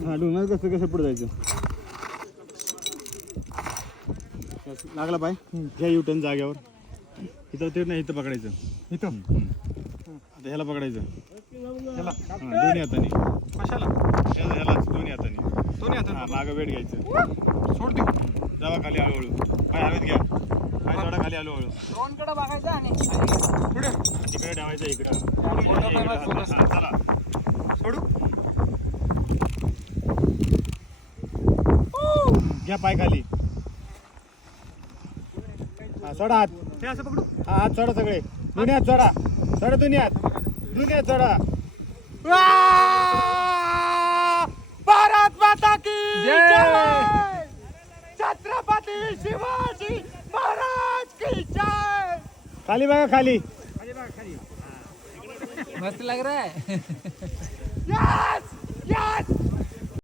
हा डोंगर कसं कसं पुढे जायचं लागला पाय घ्या युटर्न जाग्यावर इथं ते नाही इथं पकडायचं इथं आता ह्याला पकडायचं ह्याला दोन्ही हाताने कशाला ह्यालाच दोन्ही हाताने मागं वेट घ्यायचं सोड दे जावा खाली हळूहळू पाय हवेत घ्या पाय थोडा खाली हळूहळू दोनकडे बघायचं आणि पुढे तिकडे ठेवायचं इकडं चला सोडू घ्या पाय खाली हा चढा हात हे असं पकडू हा हात चढा सगळे दोन्ही हात चढा चढा दोन्ही हात चढा भारत माता की जय छत्रपती शिवाजी महाराज की जय खाली बघा खाली मस्त लग रहा है यस यस